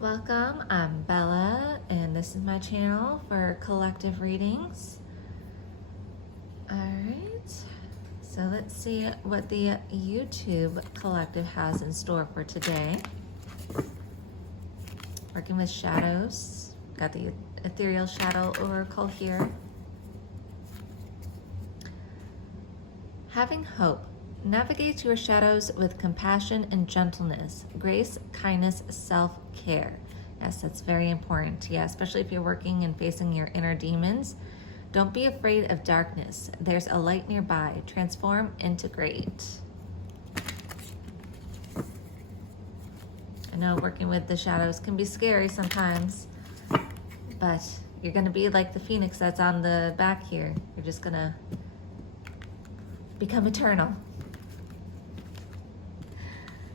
Welcome, I'm Bella, and this is my channel for collective readings. Alright, so let's see what the YouTube collective has in store for today. Working with shadows, got the Ethereal Shadow Oracle here. Having hope. Navigate your shadows with compassion and gentleness, grace, kindness, self-care. Yes, that's very important. Yeah, especially if you're working and facing your inner demons. Don't be afraid of darkness. There's a light nearby. Transform, integrate. I know working with the shadows can be scary sometimes, but you're going to be like the phoenix that's on the back here. You're just going to become eternal.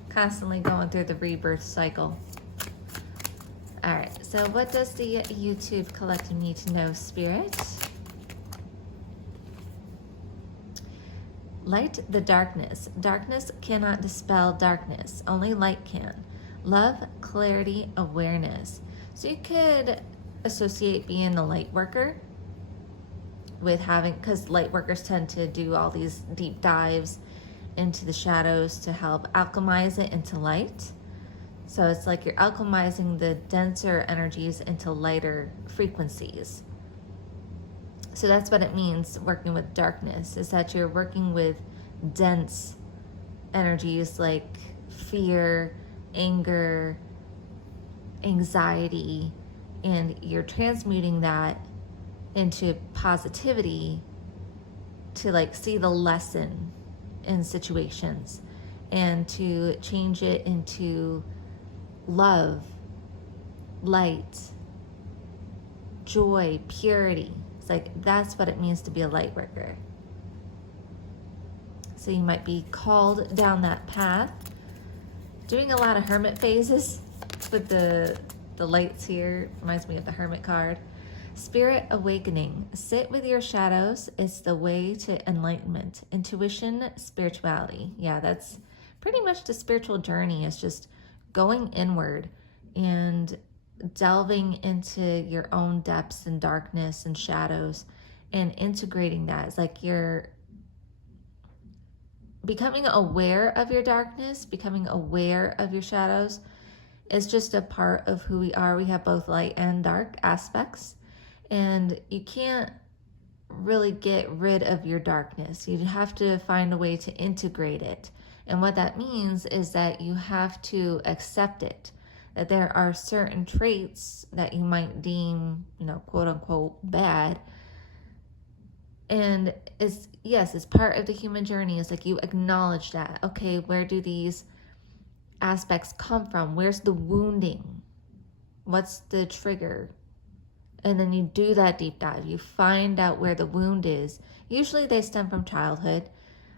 Constantly going through the rebirth cycle. All right, so what does the YouTube collective need to know, Spirit? Light the darkness. Darkness cannot dispel darkness. Only light can. Love, clarity, awareness. So you could associate being the light worker with having, because light workers tend to do all these deep dives into the shadows to help alchemize it into light. So it's like you're alchemizing the denser energies into lighter frequencies. So that's what it means working with darkness, is that you're working with dense energies like fear, anger, anxiety, and you're transmuting that into positivity to like see the lesson in situations and to change it into love, light, joy, purity. It's like that's what it means to be a light worker. So you might be called down that path, doing a lot of hermit phases with the lights here. Reminds me of the hermit card. Spirit awakening. Sit with your shadows. It's the way to enlightenment. Intuition, spirituality. Yeah, that's pretty much the spiritual journey. It's just going inward and delving into your own depths and darkness and shadows and integrating that. It's like you're becoming aware of your darkness, becoming aware of your shadows. It's just a part of who we are. We have both light and dark aspects. And you can't really get rid of your darkness. You have to find a way to integrate it. And what that means is that you have to accept it, that there are certain traits that you might deem, quote unquote, bad. And it's part of the human journey. It's like you acknowledge that. Okay, where do these aspects come from? Where's the wounding? What's the trigger? And then you do that deep dive. You find out where the wound is. Usually they stem from childhood.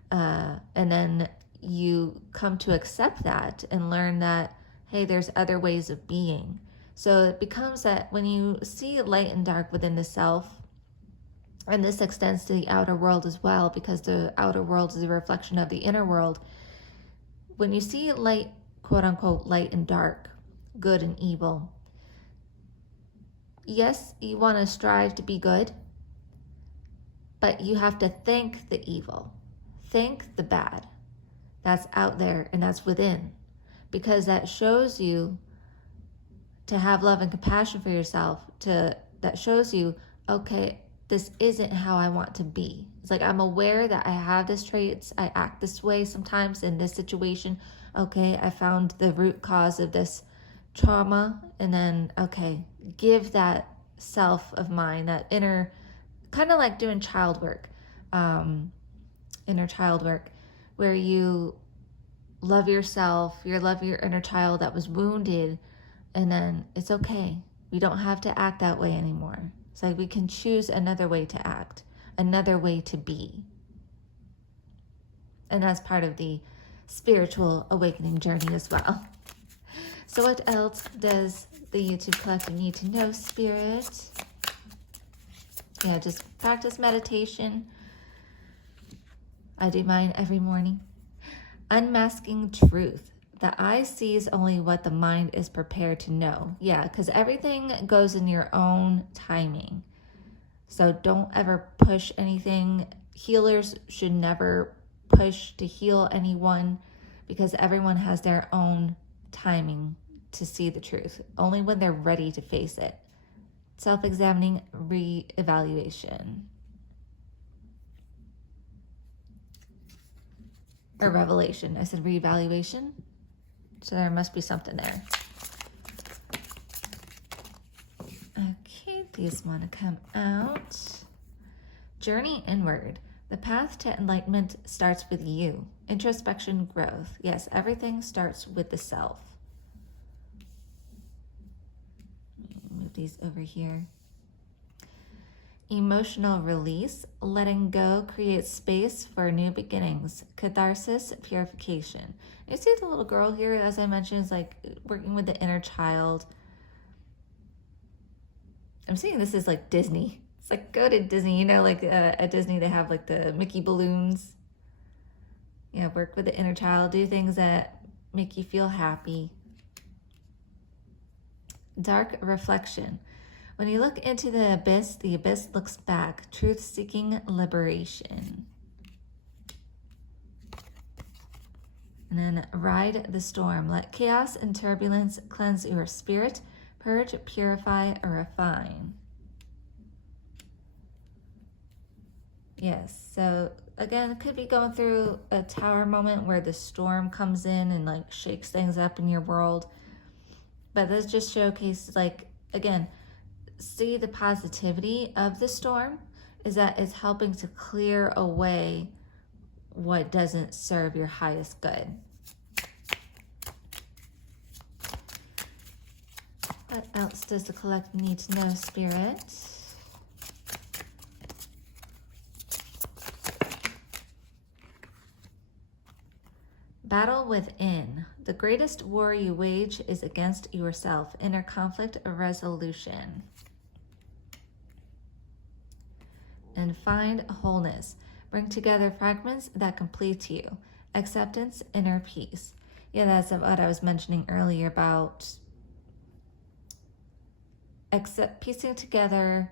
And then you come to accept that and learn that, hey, there's other ways of being. So it becomes that when you see light and dark within the self, and this extends to the outer world as well, because the outer world is a reflection of the inner world. When you see light, quote unquote, light and dark, good and evil, yes, you want to strive to be good, but you have to thank the evil, thank the bad that's out there and that's within, because that shows you to have love and compassion for yourself, that shows you, okay, this isn't how I want to be. It's like I'm aware that I have these traits, I act this way sometimes in this situation. Okay, I found the root cause of this trauma, and then, okay, give that self of mine, that inner, kind of like doing child work, inner child work, where you love yourself, you love your inner child that was wounded, and then it's okay. We don't have to act that way anymore. It's like we can choose another way to act, another way to be. And that's part of the spiritual awakening journey as well. So what else does the YouTube collective need to know, Spirit? Yeah, just practice meditation. I do mine every morning. Unmasking truth. The eye sees only what the mind is prepared to know. Yeah, because everything goes in your own timing. So don't ever push anything. Healers should never push to heal anyone because everyone has their own timing to see the truth, only when they're ready to face it. Self-examining re-evaluation. Or revelation. I said re-evaluation. So there must be something there. Okay, these want to come out. Journey inward. The path to enlightenment starts with you. Introspection, growth. Yes, everything starts with the self. Move these over here. Emotional release. Letting go creates space for new beginnings. Catharsis, purification. You see the little girl here, as I mentioned, is like working with the inner child. I'm seeing this is like Disney. It's like, go to Disney, you know, like at Disney they have like the Mickey balloons. Yeah, work with the inner child, do things that make you feel happy. Dark reflection. When you look into the abyss looks back. Truth-seeking liberation. And then ride the storm. Let chaos and turbulence cleanse your spirit. Purge, purify, or refine. Yes, so again, it could be going through a tower moment where the storm comes in and like shakes things up in your world. But this just showcases, like, again, see the positivity of the storm is that it's helping to clear away what doesn't serve your highest good. What else does the collective need to know, Spirit? Battle within. The greatest war you wage is against yourself. Inner conflict resolution. And find wholeness. Bring together fragments that complete you. Acceptance, inner peace. Yeah, that's what I was mentioning earlier about piecing together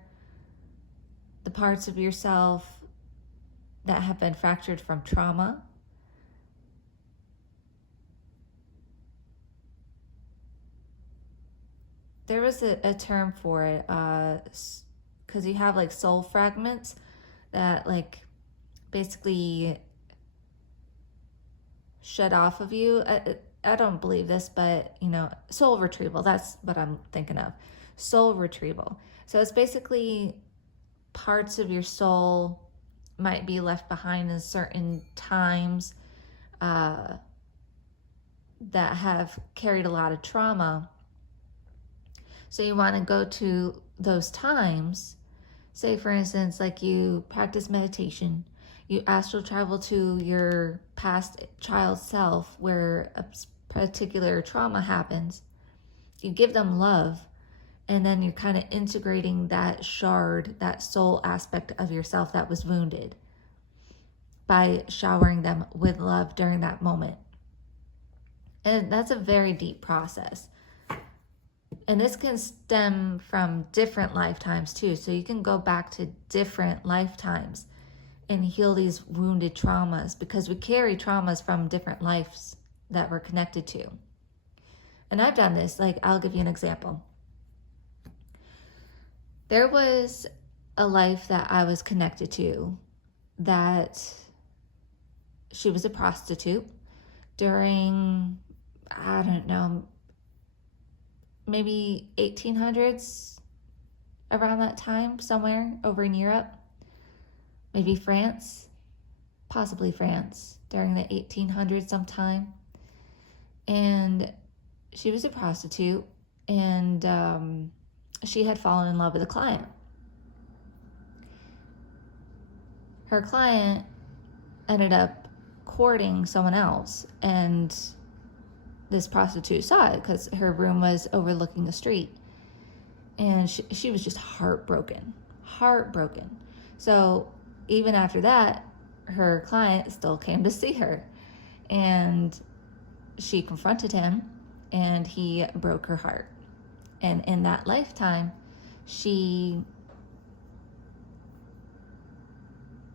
the parts of yourself that have been fractured from trauma. There was a term for it, because you have like soul fragments that like basically shed off of you. I don't believe this, but you know, soul retrieval, that's what I'm thinking of. Soul retrieval. So it's basically parts of your soul might be left behind in certain times that have carried a lot of trauma. So you want to go to those times. Say, for instance, like you practice meditation, you astral travel to your past child self where a particular trauma happens. You give them love, and then you're kind of integrating that shard, that soul aspect of yourself that was wounded by showering them with love during that moment. And that's a very deep process. And this can stem from different lifetimes too. So you can go back to different lifetimes and heal these wounded traumas, because we carry traumas from different lives that we're connected to. And I've done this. Like, I'll give you an example. There was a life that I was connected to that she was a prostitute during, I don't know, maybe 1800s, around that time, somewhere over in Europe, maybe France, possibly France, during the 1800s sometime. And she was a prostitute, and she had fallen in love with a client. Her client ended up courting someone else, and this prostitute saw it because her room was overlooking the street. And she was just heartbroken. So even after that, her client still came to see her. And she confronted him and he broke her heart. And in that lifetime, she,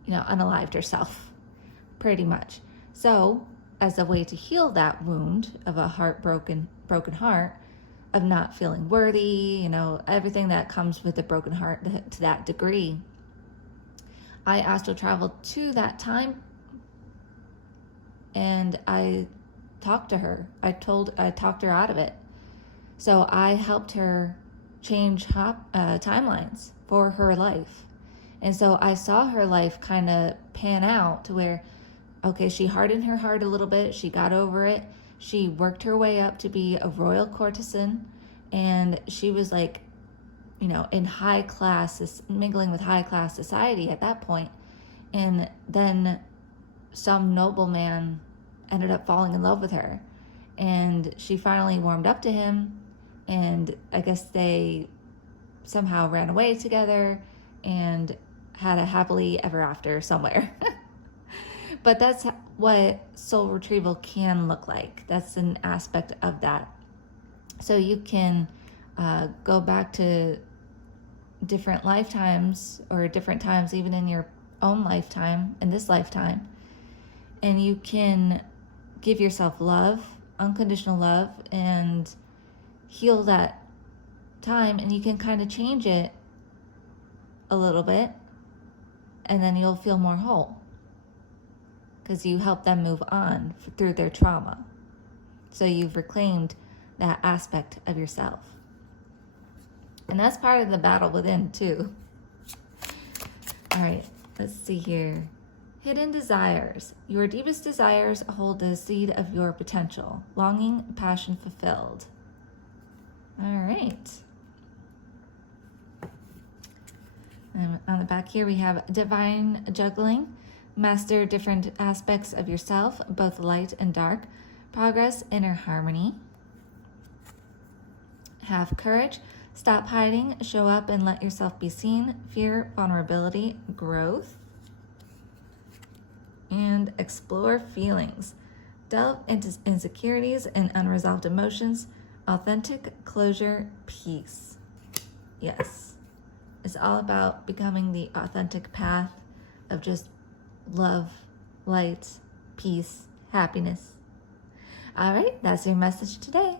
unalived herself, pretty much. So, as a way to heal that wound of a broken heart, of not feeling worthy, everything that comes with a broken heart to that degree, I astral traveled to that time and I talked to her. I talked her out of it. So I helped her change timelines for her life. And so I saw her life kind of pan out to where, okay, she hardened her heart a little bit. She got over it. She worked her way up to be a royal courtesan. And she was like, in high class, mingling with high class society at that point. And then some nobleman ended up falling in love with her. And she finally warmed up to him. And I guess they somehow ran away together and had a happily ever after somewhere. But that's what soul retrieval can look like. That's an aspect of that. So you can go back to different lifetimes or different times, even in your own lifetime, in this lifetime, and you can give yourself love, unconditional love, and heal that time, and you can kind of change it a little bit, and then you'll feel more whole because you help them move on through their trauma. So you've reclaimed that aspect of yourself. And that's part of the battle within too. All right, let's see here. Hidden desires. Your deepest desires hold the seed of your potential. Longing, passion fulfilled. All right. And on the back here we have divine juggling. Master different aspects of yourself, both light and dark. Progress, inner harmony. Have courage. Stop hiding. Show up and let yourself be seen. Fear, vulnerability, growth. And explore feelings. Delve into insecurities and unresolved emotions. Authentic closure, peace. Yes. It's all about becoming the authentic path of just love, light, peace, happiness. All right, that's your message today.